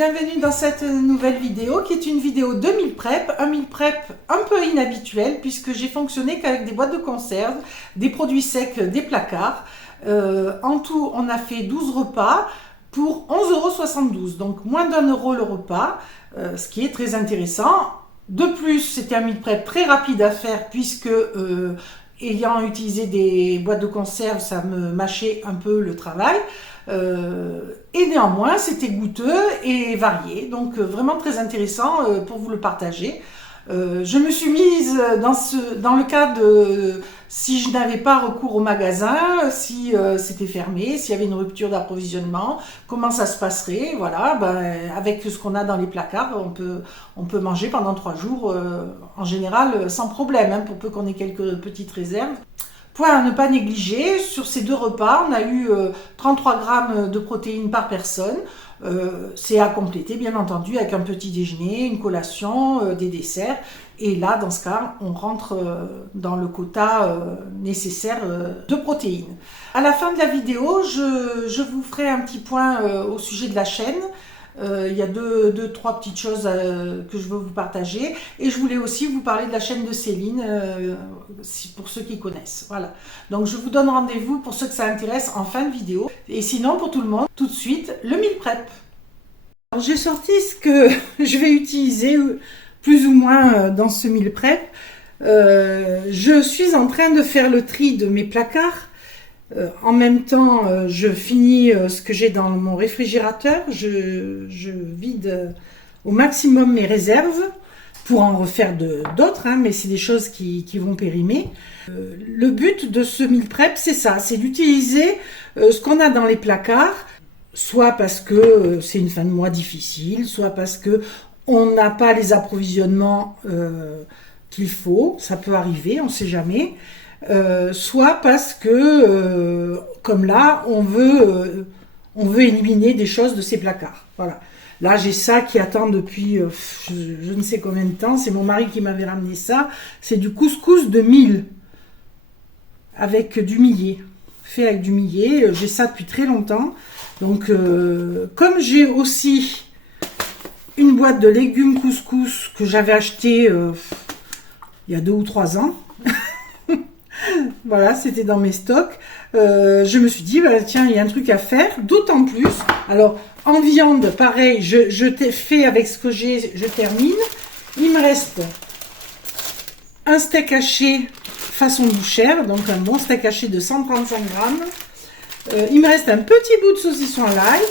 bienvenue dans cette nouvelle vidéo qui est une vidéo de meal prep, un meal prep un peu inhabituel puisque j'ai fonctionné qu'avec des boîtes de conserve, des produits secs, des placards. En tout, on a fait 12 repas pour 11,72 €, donc moins d'1 € le repas, ce qui est très intéressant. De plus, c'était un meal prep très rapide à faire puisque ayant utilisé des boîtes de conserve, ça me mâchait un peu le travail. Et néanmoins, c'était goûteux et varié, donc vraiment très intéressant pour vous le partager. Je me suis mise dans le cas de si je n'avais pas recours au magasin, si c'était fermé, s'il y avait une rupture d'approvisionnement, comment ça se passerait. Voilà, avec ce qu'on a dans les placards, on peut manger pendant 3 jours, en général sans problème, pour peu qu'on ait quelques petites réserves. Point à ne pas négliger, sur ces 2 repas, on a eu 33 grammes de protéines par personne. C'est à compléter, bien entendu, avec un petit déjeuner, une collation, des desserts. Et là, dans ce cas, on rentre dans le quota nécessaire de protéines. À la fin de la vidéo, je vous ferai un petit point au sujet de la chaîne. Il y a trois petites choses que je veux vous partager, et je voulais aussi vous parler de la chaîne de Céline, pour ceux qui connaissent. Voilà, donc je vous donne rendez-vous pour ceux que ça intéresse en fin de vidéo, et sinon pour tout le monde, tout de suite, le meal prep. J'ai sorti ce que je vais utiliser plus ou moins dans ce meal prep. Je suis en train de faire le tri de mes placards. En même temps, je finis ce que j'ai dans mon réfrigérateur. Je vide au maximum mes réserves pour en refaire d'autres, mais c'est des choses qui vont périmer. Le but de ce meal prep, c'est ça, c'est d'utiliser ce qu'on a dans les placards, soit parce que c'est une fin de mois difficile, soit parce que on n'a pas les approvisionnements qu'il faut, ça peut arriver, on ne sait jamais. Soit parce que, comme là, on veut éliminer des choses de ces placards. Voilà. Là, j'ai ça qui attend depuis je ne sais combien de temps. C'est mon mari qui m'avait ramené ça. C'est du couscous de mil avec du millet. Fait avec du millet. J'ai ça depuis très longtemps. Donc, comme j'ai aussi une boîte de légumes couscous que j'avais acheté il y a 2 ou 3 ans. Voilà, c'était dans mes stocks. Je me suis dit, tiens, il y a un truc à faire, d'autant plus. Alors, en viande, pareil, je t'ai fait avec ce que j'ai, je termine. Il me reste un steak haché façon bouchère, donc un bon steak haché de 135 grammes. Il me reste un petit bout de saucisson à l'ail.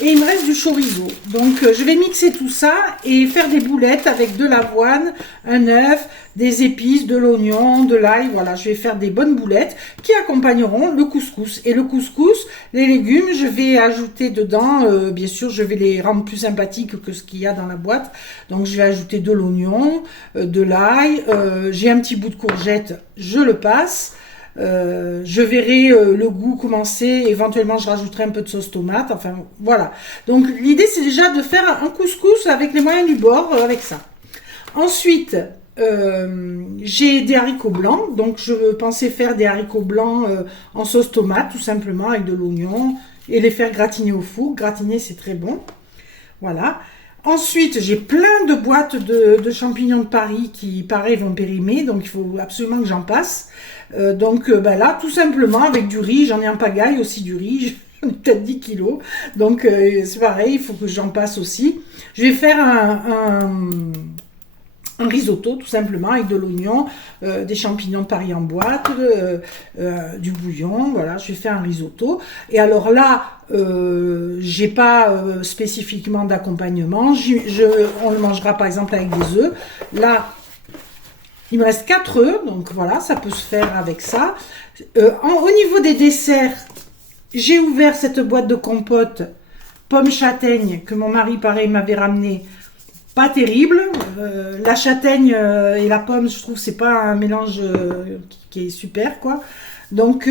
Et il me reste du chorizo. Donc, je vais mixer tout ça et faire des boulettes avec de l'avoine, un œuf, des épices, de l'oignon, de l'ail. Voilà, je vais faire des bonnes boulettes qui accompagneront le couscous. Et le couscous, les légumes, je vais ajouter dedans, bien sûr, je vais les rendre plus sympathiques que ce qu'il y a dans la boîte. Donc, je vais ajouter de l'oignon, de l'ail. J'ai un petit bout de courgette, je le passe. Je verrai le goût commencer, éventuellement je rajouterai un peu de sauce tomate, enfin voilà. Donc l'idée c'est déjà de faire un couscous avec les moyens du bord, avec ça. Ensuite, j'ai des haricots blancs, donc je pensais faire des haricots blancs en sauce tomate, tout simplement avec de l'oignon, et les faire gratiner au four. Gratiner c'est très bon, voilà. Ensuite, j'ai plein de boîtes de champignons de Paris qui, pareil, vont périmer. Donc, il faut absolument que j'en passe. Donc, là, tout simplement, avec du riz. J'en ai en pagaille aussi du riz. J'en ai peut-être 10 kilos. Donc, c'est pareil, il faut que j'en passe aussi. Je vais faire un risotto, tout simplement, avec de l'oignon, des champignons de Paris en boîte, du bouillon. Voilà, je vais faire un risotto. Et alors là, j'ai pas spécifiquement d'accompagnement. On le mangera par exemple avec des œufs. Là, il me reste 4 œufs, donc voilà, ça peut se faire avec ça. Au niveau des desserts, j'ai ouvert cette boîte de compote pomme châtaigne que mon mari, pareil, m'avait ramené. Pas terrible. La châtaigne et la pomme, je trouve que c'est pas un mélange qui est super, quoi. Donc,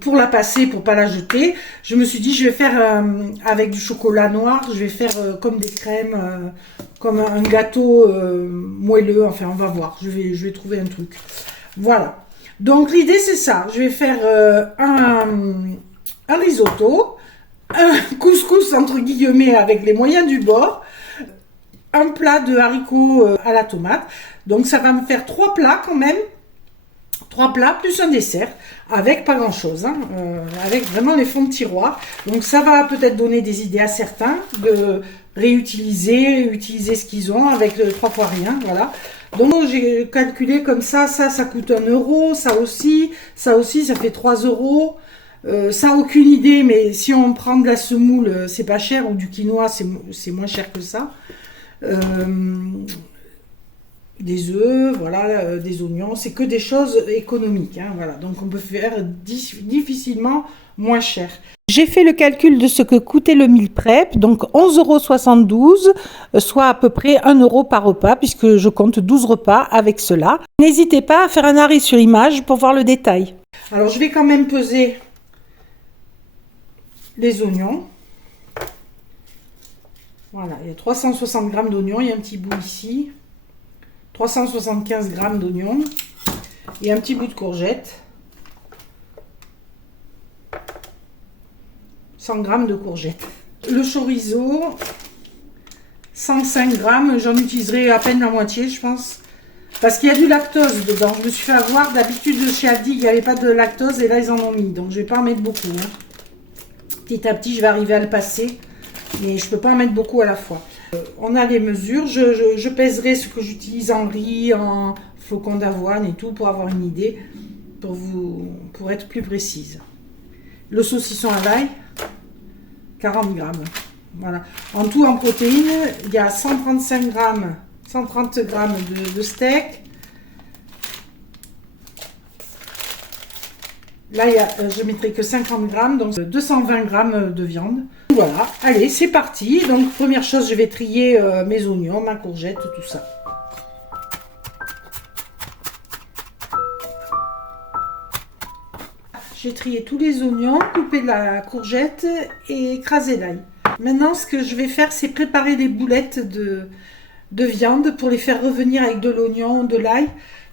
pour la passer, pour pas la jeter, je me suis dit, je vais faire avec du chocolat noir, je vais faire comme des crèmes, comme un gâteau moelleux. Enfin, on va voir. Je vais trouver un truc. Voilà. Donc, l'idée, c'est ça. Je vais faire un risotto un couscous entre guillemets avec les moyens du bord, un plat de haricots à la tomate. Donc ça va me faire 3 plats quand même. 3 plats plus un dessert avec pas grand chose, hein, avec vraiment les fonds de tiroir. Donc ça va peut-être donner des idées à certains de réutiliser ce qu'ils ont avec 3 fois rien, voilà. Donc j'ai calculé comme ça coûte 1 euro, ça aussi ça fait 3 euros. Ça aucune idée, mais si on prend de la semoule, c'est pas cher, ou du quinoa, c'est moins cher que ça. Des œufs, voilà, des oignons, c'est que des choses économiques, hein, voilà. Donc on peut faire difficilement moins cher. J'ai fait le calcul de ce que coûtait le meal prep, donc 11,72 €, soit à peu près 1 euro par repas, puisque je compte 12 repas avec cela. N'hésitez pas à faire un arrêt sur image pour voir le détail. Alors je vais quand même peser les oignons. Voilà, il y a 360 g d'oignons, il y a un petit bout ici. 375 g d'oignons et un petit bout de courgette. 100 g de courgette. Le chorizo, 105 g, j'en utiliserai à peine la moitié, je pense. Parce qu'il y a du lactose dedans. Je me suis fait avoir, d'habitude chez Aldi, il n'y avait pas de lactose et là ils en ont mis. Donc je ne vais pas en mettre beaucoup, hein. Petit à petit, je vais arriver à le passer, mais je ne peux pas en mettre beaucoup à la fois. On a les mesures, je pèserai ce que j'utilise en riz, en flocons d'avoine et tout pour avoir une idée, pour être plus précise. Le saucisson à l'ail, 40 g. Voilà. En tout, en protéines, il y a 135 g, 130 g de steak. Là, je ne mettrai que 50 g, donc 220 g de viande. Voilà, allez, c'est parti. Donc, première chose, je vais trier mes oignons, ma courgette, tout ça. J'ai trié tous les oignons, coupé la courgette et écrasé l'ail. Maintenant, ce que je vais faire, c'est préparer des boulettes de viande pour les faire revenir avec de l'oignon, de l'ail.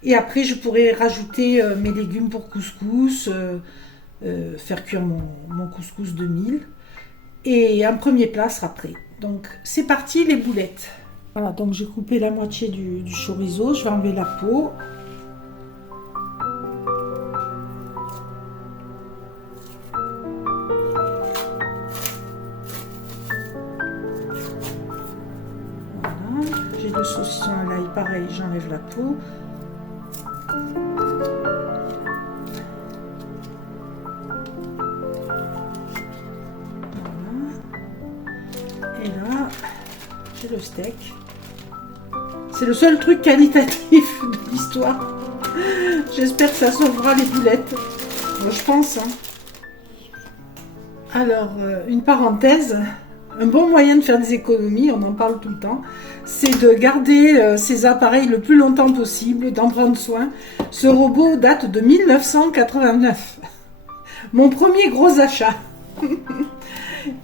Et après, je pourrai rajouter mes légumes pour couscous, faire cuire mon couscous de mil. Et un premier plat sera prêt. Donc, c'est parti, les boulettes. Voilà, donc j'ai coupé la moitié du chorizo. Je vais enlever la peau. Voilà, j'ai le saucisson à l'ail, pareil, j'enlève la peau. Et là, j'ai le steak. C'est le seul truc qualitatif de l'histoire. J'espère que ça sauvera les boulettes. Moi, je pense. Hein. Alors, une parenthèse. Un bon moyen de faire des économies, on en parle tout le temps, c'est de garder ces appareils le plus longtemps possible, d'en prendre soin. Ce robot date de 1989. Mon premier gros achat.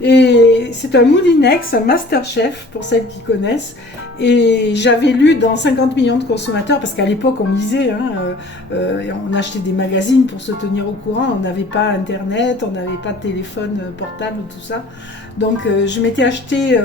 Et c'est un Moulinex, un Masterchef pour celles qui connaissent. Et j'avais lu dans 50 millions de consommateurs, parce qu'à l'époque on lisait, hein, on achetait des magazines pour se tenir au courant, on n'avait pas internet, on n'avait pas de téléphone portable, tout ça. Donc je m'étais acheté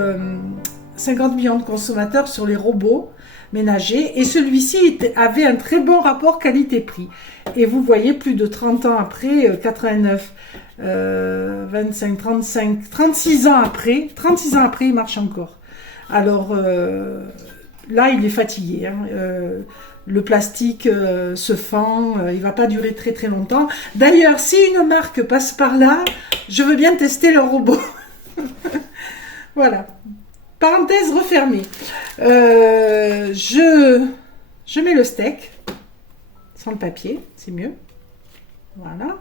50 millions de consommateurs sur les robots ménagers, et celui-ci avait un très bon rapport qualité-prix. Et vous voyez, plus de 30 ans après, 89, 25, 35, 36 ans après, il marche encore. Alors là, il est fatigué, hein. Le plastique se fend, il va pas durer très très longtemps. D'ailleurs, si une marque passe par là, je veux bien tester leur robot. Voilà. Parenthèse refermée. Je mets le steak sans le papier, c'est mieux. Voilà.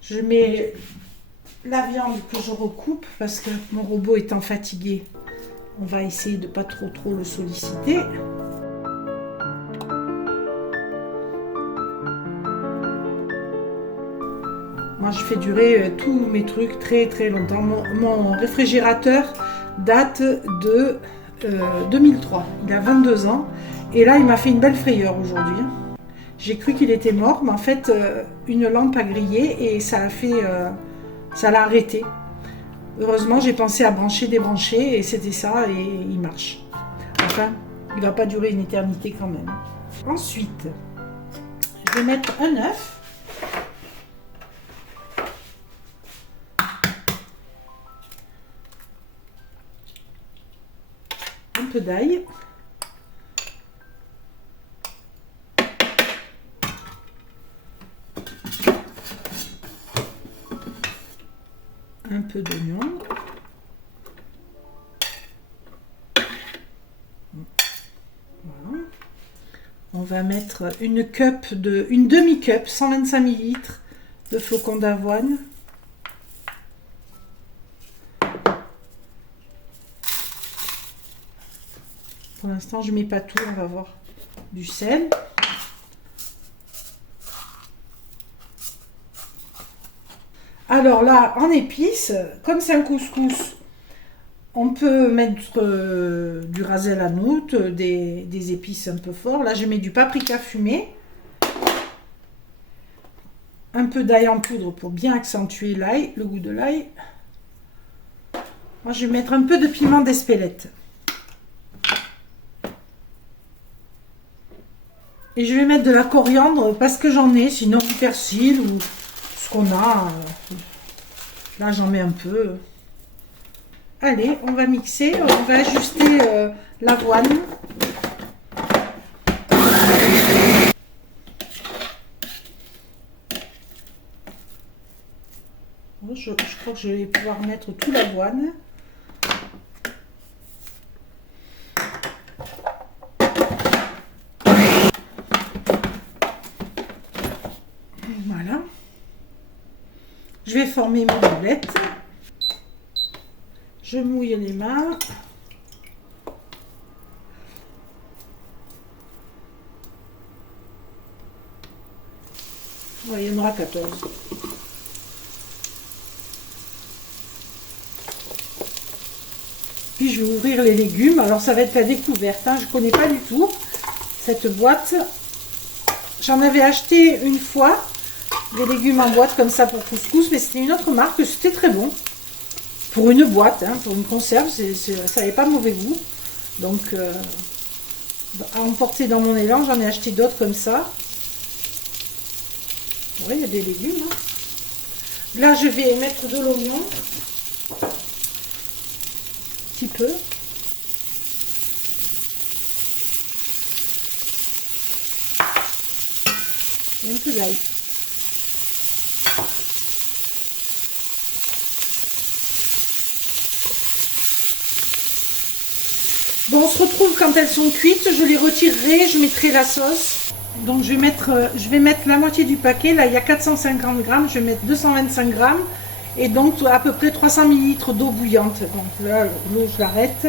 Je mets la viande que je recoupe parce que mon robot étant fatigué, on va essayer de pas trop le solliciter. Moi, je fais durer tous mes trucs très très longtemps. Mon réfrigérateur date de 2003. Il a 22 ans. Et là, il m'a fait une belle frayeur aujourd'hui. J'ai cru qu'il était mort, mais en fait, une lampe a grillé et ça l'a arrêté. Heureusement, j'ai pensé à brancher, débrancher, et c'était ça, et il marche. Enfin, il va pas durer une éternité quand même. Ensuite, je vais mettre un œuf. Un peu d'ail. Un peu d'oignon. Voilà. On va mettre une demi-cup, 125 ml de flocons d'avoine. Pour l'instant, je ne mets pas tout, on va voir. Du sel. Alors là, en épices, comme c'est un couscous, on peut mettre du ras el hanout, des épices un peu forts. Là, je mets du paprika fumé. Un peu d'ail en poudre pour bien accentuer l'ail, le goût de l'ail. Moi, je vais mettre un peu de piment d'Espelette. Et je vais mettre de la coriandre parce que j'en ai, sinon du persil ou ce qu'on a. Là, j'en mets un peu. Allez, on va mixer, on va ajuster l'avoine. Je crois que je vais pouvoir mettre tout l'avoine. Voilà. Je vais former mes boulettes. Je mouille les mains. Ouais, il y en aura 14. Puis je vais ouvrir les légumes. Alors ça va être la découverte, hein. Je ne connais pas du tout cette boîte. J'en avais acheté une fois des légumes en boîte comme ça pour couscous, mais c'était une autre marque, c'était très bon. Pour une boîte, hein, pour une conserve, ça n'avait pas mauvais goût. Donc à emporter dans mon élan, j'en ai acheté d'autres comme ça. Oui, il y a des légumes. Hein. Là, je vais mettre de l'oignon. Un petit peu. Et un peu d'ail. Bon, on se retrouve quand elles sont cuites. Je les retirerai, je mettrai la sauce. Donc je vais mettre la moitié du paquet. Là, il y a 450 grammes. Je vais mettre 225 grammes. Et donc à peu près 300 ml d'eau bouillante. Donc là, l'eau, je l'arrête.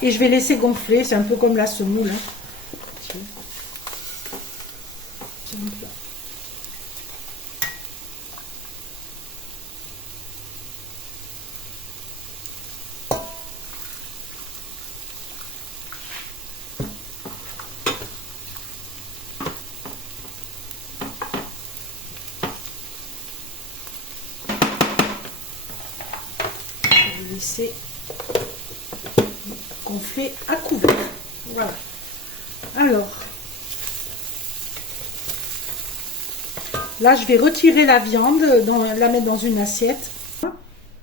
Et je vais laisser gonfler. C'est un peu comme la semoule. Hein. Laisser gonfler à couvert. Voilà. Alors, là, je vais retirer la viande, la mettre dans une assiette.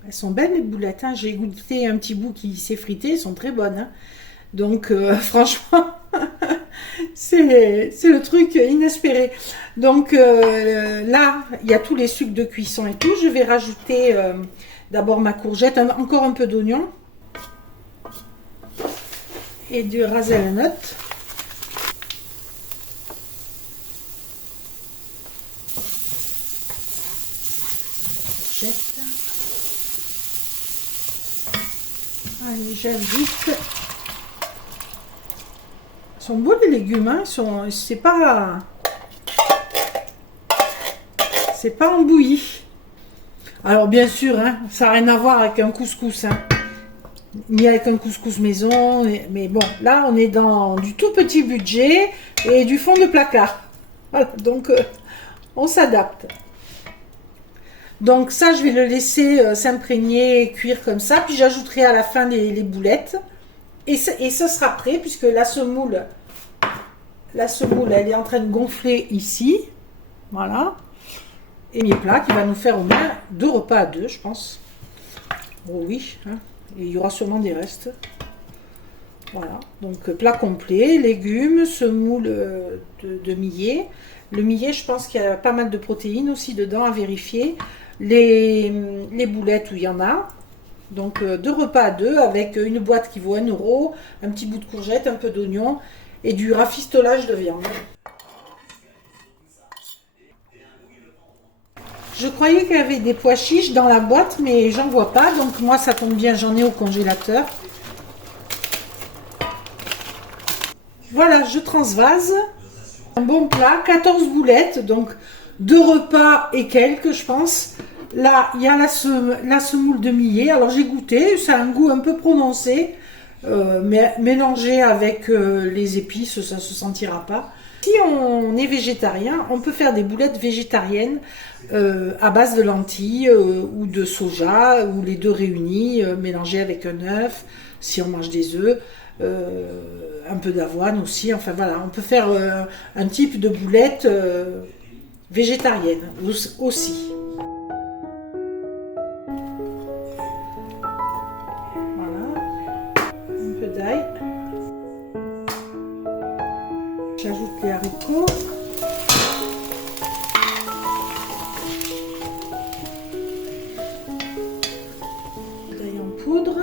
Elles sont belles les boulettes. Hein. J'ai goûté un petit bout qui s'est frité. Elles sont très bonnes. Hein. Donc, franchement, c'est le truc inespéré. Donc, là, il y a tous les sucres de cuisson et tout. Je vais rajouter... d'abord ma courgette, encore un peu d'oignon et du ras el hanout. Courgette. Allez, j'ajoute. Ils sont beaux les légumes, hein. C'est pas embouilli. Alors bien sûr, hein, ça n'a rien à voir avec un couscous, hein, ni avec un couscous maison, mais bon, là on est dans du tout petit budget et du fond de placard. Voilà, donc on s'adapte. Donc ça, je vais le laisser s'imprégner et cuire comme ça. Puis j'ajouterai à la fin les boulettes. Et ce sera prêt, puisque la semoule, elle est en train de gonfler ici. Voilà. Et mes plats qui va nous faire au moins 2 repas à 2, je pense. Oh oui, hein. Et il y aura sûrement des restes. Voilà. Donc plat complet, légumes, semoule de millet. Le millet, je pense qu'il y a pas mal de protéines aussi dedans à vérifier. Les boulettes où il y en a. Donc 2 repas à 2 avec une boîte qui vaut 1 €, un petit bout de courgette, un peu d'oignon et du rafistolage de viande. Je croyais qu'il y avait des pois chiches dans la boîte, mais j'en vois pas. Donc moi, ça tombe bien, j'en ai au congélateur. Voilà, je transvase. Un bon plat, 14 boulettes, donc 2 repas et quelques, je pense. Là, il y a la semoule de millet. Alors j'ai goûté, ça a un goût un peu prononcé, mais mélangé avec les épices, ça ne se sentira pas. Si on est végétarien, on peut faire des boulettes végétariennes à base de lentilles ou de soja, ou les deux réunis, mélangés avec un œuf, si on mange des œufs, un peu d'avoine aussi. Enfin voilà, on peut faire un type de boulette végétarienne aussi. D'ail. J'ajoute les haricots. D'ail en poudre.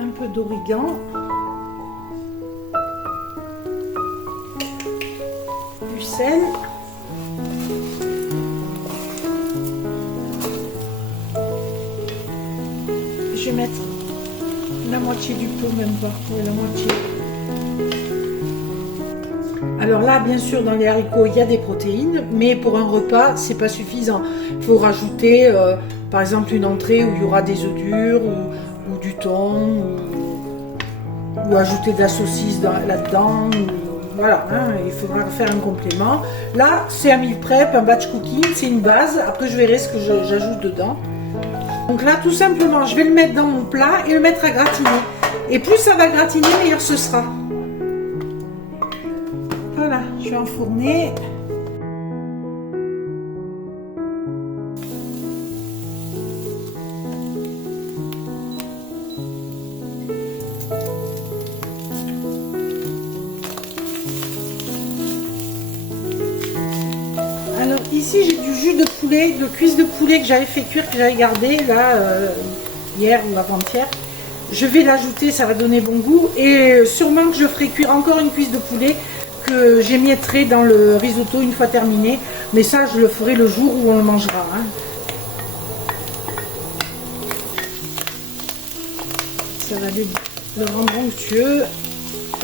Un peu d'origan. Du sel. Je vais mettre la moitié du pot, même pas, la moitié. Alors là, bien sûr, dans les haricots, il y a des protéines, mais pour un repas, c'est pas suffisant. Il faut rajouter, par exemple, une entrée où il y aura des œufs durs ou du thon, ou ajouter de la saucisse là-dedans. Voilà, hein, il faudra faire un complément. Là, c'est un meal prep, un batch cooking, c'est une base. Après, je verrai ce que j'ajoute dedans. Donc là, tout simplement, je vais le mettre dans mon plat et le mettre à gratiner. Et plus ça va gratiner, meilleur ce sera. Voilà, je vais enfourner. Alors ici, j'ai du jus de poulet, de cuisse de poulet que j'avais fait cuire, que j'avais gardé là hier ou avant-hier. Je vais l'ajouter, ça va donner bon goût. Et sûrement que je ferai cuire encore une cuisse de poulet que j'émietterai dans le risotto une fois terminé. Mais ça, je le ferai le jour où on le mangera. Hein. Ça va le rendre onctueux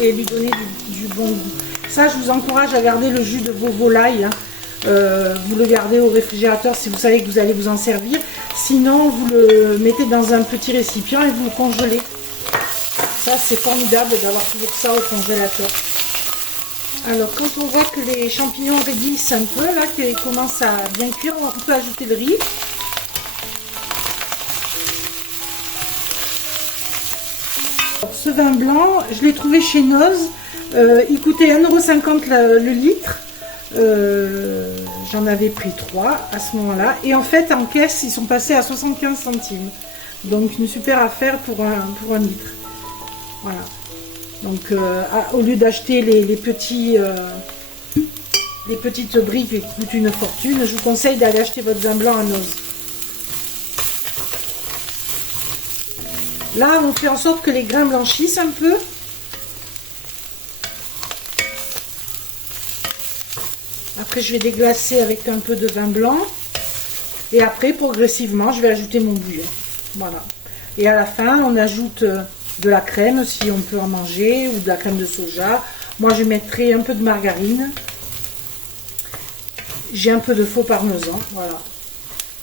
et lui donner du bon goût. Ça, je vous encourage à garder le jus de vos volailles. Hein. Vous le gardez au réfrigérateur si vous savez que vous allez vous en servir. Sinon, vous le mettez dans un petit récipient et vous le congelez. Ça, c'est formidable d'avoir toujours ça au congélateur. Alors, quand on voit que les champignons raidissent un peu, là, qu'ils commencent à bien cuire, on peut ajouter le riz. Alors, ce vin blanc, je l'ai trouvé chez Noz. Il coûtait 1,50 € le litre. J'en avais pris 3 à ce moment-là. Et en fait, en caisse, ils sont passés à 75 centimes. Donc, une super affaire pour un litre. Voilà. Donc, au lieu d'acheter les petites briques qui coûtent une fortune, je vous conseille d'aller acheter votre vin blanc à Noz. Là, on fait en sorte que les grains blanchissent un peu. Après, je vais déglacer avec un peu de vin blanc. Et après, progressivement, je vais ajouter mon bouillon. Voilà. Et à la fin, on ajoute de la crème, si on peut en manger, ou de la crème de soja. Moi, je mettrai un peu de margarine. J'ai un peu de faux parmesan. Voilà.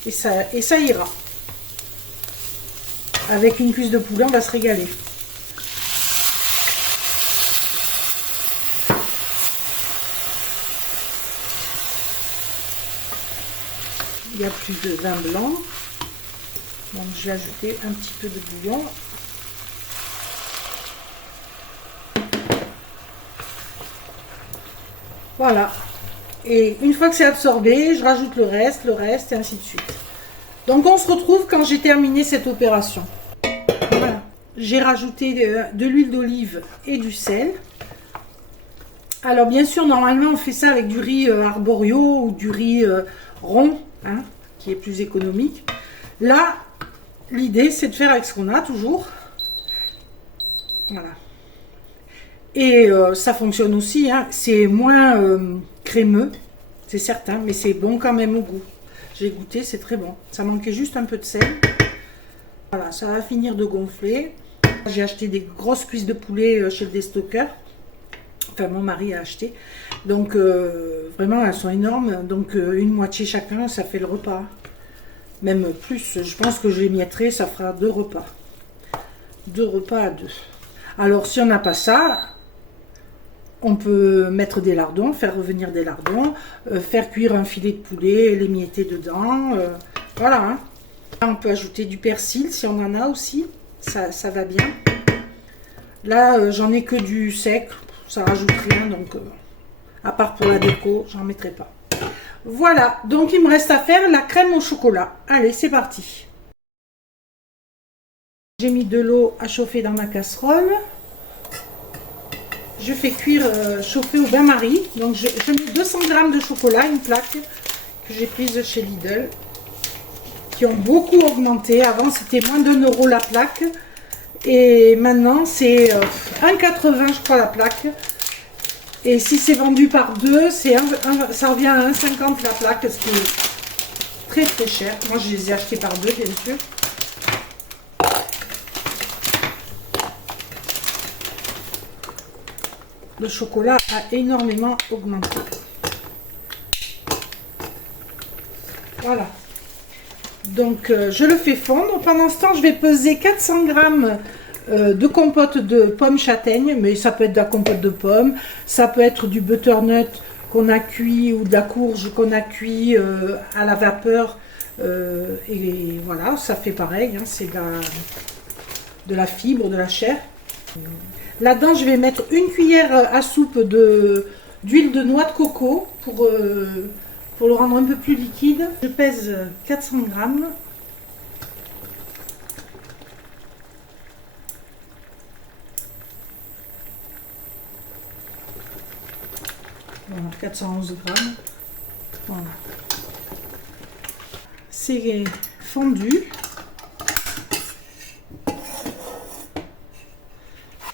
Et ça ira. Avec une cuisse de poulet, on va se régaler. il n'y a plus de vin blanc. Donc je vais ajouter un petit peu de bouillon. Voilà. Et une fois que c'est absorbé, je rajoute le reste, et ainsi de suite. Donc on se retrouve quand j'ai terminé cette opération. Voilà. J'ai rajouté de l'huile d'olive et du sel. Alors bien sûr, normalement on fait ça avec du riz arborio ou du riz rond, hein, qui est plus économique. Là, l'idée c'est de faire avec ce qu'on a toujours. Voilà. Et ça fonctionne aussi, hein. C'est moins crémeux, c'est certain, mais c'est bon quand même au goût. J'ai goûté, c'est très bon. Ça manquait juste un peu de sel. Voilà, ça va finir de gonfler. J'ai acheté des grosses cuisses de poulet chez le déstockeur. Enfin, mon mari a acheté. Donc, vraiment, elles sont énormes. Donc, une moitié chacun, ça fait le repas. Même plus. Je pense que je les mietterai, ça fera 2 repas. 2 repas à 2. Alors, si on n'a pas ça, on peut mettre des lardons, faire revenir des lardons, faire cuire un filet de poulet, l'émietter dedans. Voilà. Hein. Là, on peut ajouter du persil si on en a aussi. Ça va bien. Là, j'en ai que du sec. Ça rajoute rien, donc à part pour la déco, j'en mettrai pas. Voilà, donc il me reste à faire la crème au chocolat. Allez, c'est parti. J'ai mis de l'eau à chauffer dans ma casserole. Je fais cuire, chauffer au bain-marie. Donc je mets 200 g de chocolat, une plaque que j'ai prise chez Lidl, qui ont beaucoup augmenté. Avant c'était moins d'1 € la plaque. Et maintenant c'est 1,80 je crois la plaque. Et si c'est vendu par 2, ça revient à 1,50 la plaque, ce qui est très très cher. Moi je les ai achetés par 2 bien sûr. Le chocolat a énormément augmenté. Voilà. Donc je le fais fondre. Pendant ce temps, je vais peser 400 g de compote de pommes châtaignes, mais ça peut être de la compote de pommes, ça peut être du butternut qu'on a cuit ou de la courge qu'on a cuit à la vapeur. Et voilà, ça fait pareil, hein, c'est de la fibre, de la chair. Là-dedans, je vais mettre une cuillère à soupe d'huile de noix de coco pour le rendre un peu plus liquide. Je pèse 400 g. Voilà, 411 g. Voilà. C'est fondu.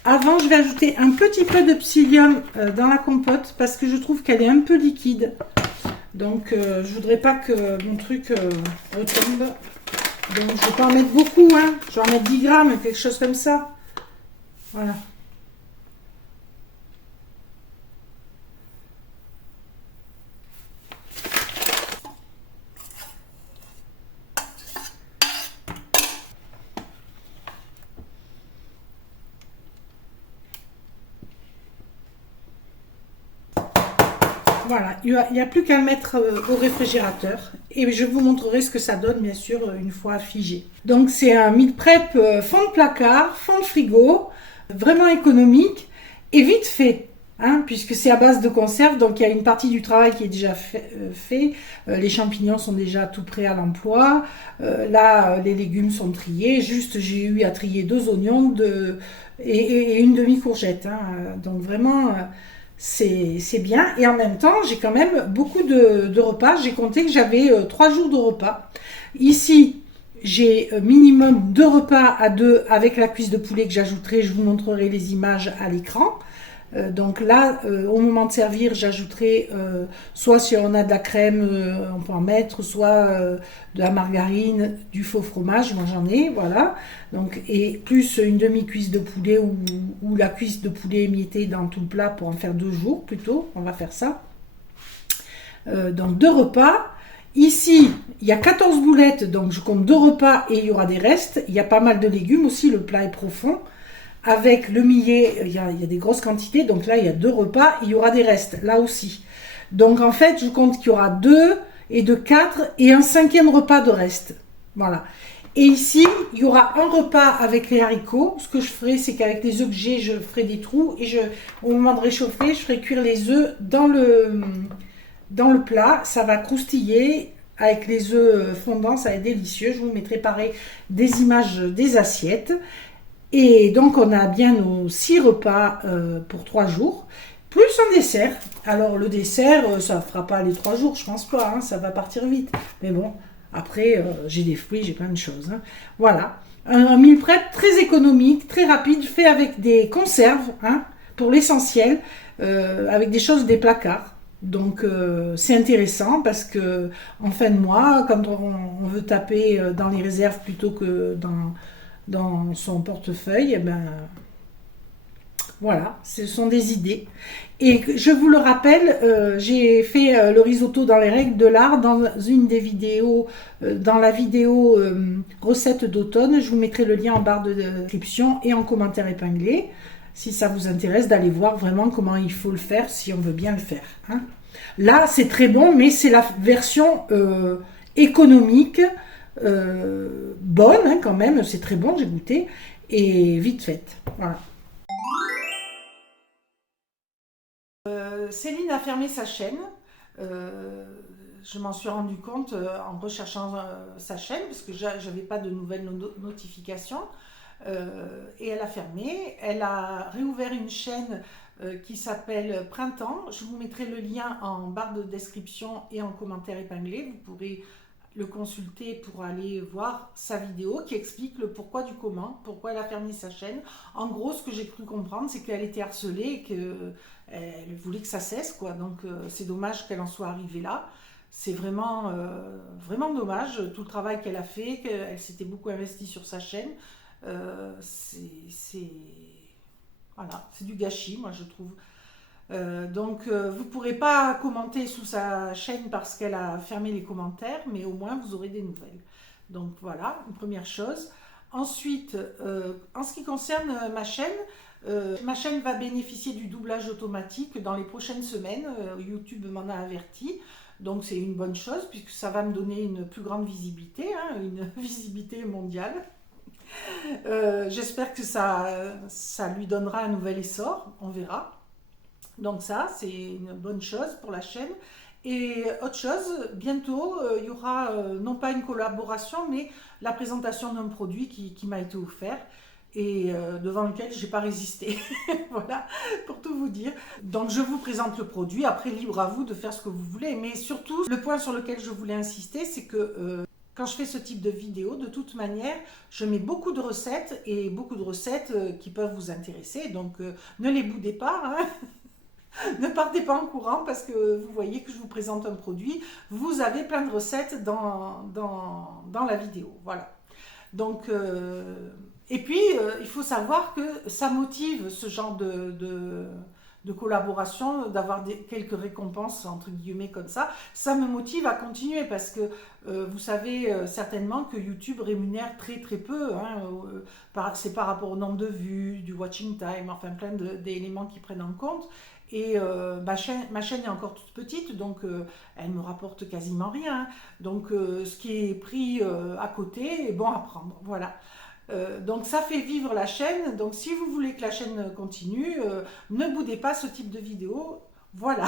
Avant, je vais ajouter un petit peu de psyllium dans la compote parce que je trouve qu'elle est un peu liquide. Donc, je voudrais pas que mon truc retombe. Donc, je vais pas en mettre beaucoup, hein. Je vais en mettre 10 grammes, quelque chose comme ça. Voilà. Voilà, il n'y a plus qu'à le mettre au réfrigérateur et je vous montrerai ce que ça donne bien sûr une fois figé. Donc c'est un meal prep fond de placard, fond de frigo, vraiment économique et vite fait, hein, puisque c'est à base de conserve, donc il y a une partie du travail qui est déjà fait. Les champignons sont déjà tout prêts à l'emploi, là les légumes sont triés, juste j'ai eu à trier 2 oignons et une demi-courgette, hein, donc vraiment... c'est bien, et en même temps j'ai quand même beaucoup de repas. J'ai compté que j'avais 3 jours de repas. Ici j'ai minimum 2 repas à 2 avec la cuisse de poulet que j'ajouterai. Je vous montrerai les images à l'écran. Donc là, au moment de servir, j'ajouterai soit si on a de la crème, on peut en mettre, soit de la margarine, du faux fromage, moi j'en ai, voilà. Donc, et plus une demi-cuisse de poulet ou la cuisse de poulet émiettée dans tout le plat pour en faire 2 jours plutôt, on va faire ça. Donc 2 repas. Ici, il y a 14 boulettes, donc je compte 2 repas et il y aura des restes. Il y a pas mal de légumes aussi, le plat est profond. Avec le millet, il y a des grosses quantités, donc là il y a 2 repas, il y aura des restes, là aussi. Donc en fait, je compte qu'il y aura 2 et de 4 et un 5e repas de reste. Voilà. Et ici, il y aura un repas avec les haricots. Ce que je ferai, c'est qu'avec les œufs que j'ai, je ferai des trous et au moment de réchauffer, je ferai cuire les œufs dans le plat. Ça va croustiller avec les œufs fondants, ça va être délicieux. Je vous mettrai pareil des images des assiettes. Et donc, on a bien nos 6 repas pour 3 jours, plus un dessert. Alors, le dessert, ça ne fera pas les 3 jours, je pense pas, hein, ça va partir vite. Mais bon, après, j'ai des fruits, j'ai plein de choses. Hein. Voilà, un meal prep très économique, très rapide, fait avec des conserves, hein, pour l'essentiel, avec des choses des placards. Donc, c'est intéressant parce que en fin de mois, quand on veut taper dans les réserves plutôt que dans son portefeuille, eh ben, voilà, ce sont des idées. Et je vous le rappelle, j'ai fait le risotto dans les règles de l'art dans une des vidéos, dans la vidéo recette d'automne. Je vous mettrai le lien en barre de description et en commentaire épinglé, si ça vous intéresse d'aller voir vraiment comment il faut le faire, si on veut bien le faire. Hein. Là, c'est très bon, mais c'est la version économique, bonne hein, quand même, c'est très bon, j'ai goûté, et vite faite. Voilà. Céline a fermé sa chaîne. Je m'en suis rendu compte en recherchant sa chaîne parce que je n'avais pas de nouvelles notifications. Et elle a fermé. Elle a réouvert une chaîne qui s'appelle Printemps. Je vous mettrai le lien en barre de description et en commentaire épinglé. Vous pourrez le consulter pour aller voir sa vidéo qui explique le pourquoi du comment, pourquoi elle a fermé sa chaîne. En gros, ce que j'ai cru comprendre, c'est qu'elle était harcelée et qu'elle voulait que ça cesse, quoi. Donc, c'est dommage qu'elle en soit arrivée là. C'est vraiment, vraiment dommage, tout le travail qu'elle a fait, qu'elle s'était beaucoup investie sur sa chaîne. Voilà, c'est du gâchis, moi, je trouve. Donc vous ne pourrez pas commenter sous sa chaîne parce qu'elle a fermé les commentaires, mais au moins vous aurez des nouvelles. Donc voilà, une première chose. Ensuite, en ce qui concerne ma chaîne va bénéficier du doublage automatique dans les prochaines semaines. YouTube m'en a averti. Donc c'est une bonne chose puisque ça va me donner une plus grande visibilité, hein, une visibilité mondiale. J'espère que ça lui donnera un nouvel essor, on verra. Donc ça, c'est une bonne chose pour la chaîne. Et autre chose, bientôt, il y aura non pas une collaboration, mais la présentation d'un produit qui m'a été offert et devant lequel je n'ai pas résisté. Voilà, pour tout vous dire. Donc je vous présente le produit, après libre à vous de faire ce que vous voulez. Mais surtout, le point sur lequel je voulais insister, c'est que quand je fais ce type de vidéo, de toute manière, je mets beaucoup de recettes et beaucoup de recettes qui peuvent vous intéresser. Donc ne les boudez pas, hein. Ne partez pas en courant parce que vous voyez que je vous présente un produit. Vous avez plein de recettes dans la vidéo. Voilà. Donc, et puis, il faut savoir que ça motive ce genre de collaboration, d'avoir quelques récompenses, entre guillemets, comme ça. Ça me motive à continuer parce que vous savez certainement que YouTube rémunère très très peu. Hein, c'est par rapport au nombre de vues, du watching time, enfin plein d'éléments qui prennent en compte. Et ma chaîne est encore toute petite, donc elle me rapporte quasiment rien. Donc ce qui est pris à côté est bon à prendre. Voilà. Donc ça fait vivre la chaîne. Donc si vous voulez que la chaîne continue, ne boudez pas ce type de vidéo. Voilà.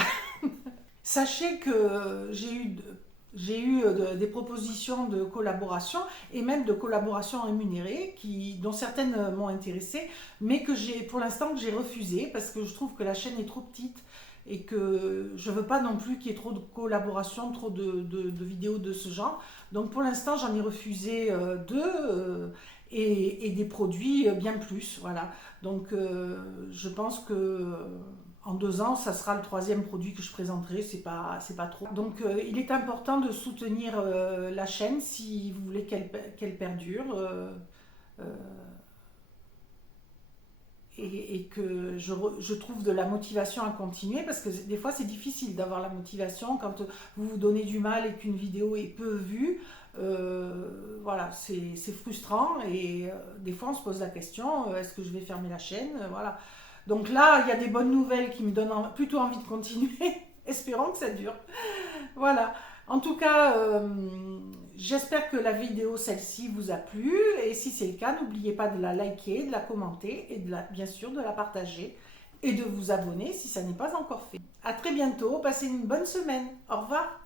Sachez que j'ai eu des propositions de collaboration et même de collaboration rémunérée dont certaines m'ont intéressée, mais que pour l'instant j'ai refusé parce que je trouve que la chaîne est trop petite et que je ne veux pas non plus qu'il y ait trop de collaborations, trop de vidéos de ce genre. Donc pour l'instant j'en ai refusé deux et des produits bien plus. Voilà. Donc je pense que en 2 ans, ça sera le 3e produit que je présenterai, c'est pas trop. Donc il est important de soutenir la chaîne si vous voulez qu'elle perdure et que je trouve de la motivation à continuer parce que des fois c'est difficile d'avoir la motivation quand vous vous donnez du mal et qu'une vidéo est peu vue. Voilà, c'est frustrant et des fois on se pose la question, est-ce que je vais fermer la chaîne? Voilà. Donc là, il y a des bonnes nouvelles qui me donnent plutôt envie de continuer. Espérons que ça dure. Voilà. En tout cas, j'espère que la vidéo, celle-ci, vous a plu. Et si c'est le cas, n'oubliez pas de la liker, de la commenter et bien sûr de la partager et de vous abonner si ça n'est pas encore fait. À très bientôt, passez une bonne semaine. Au revoir.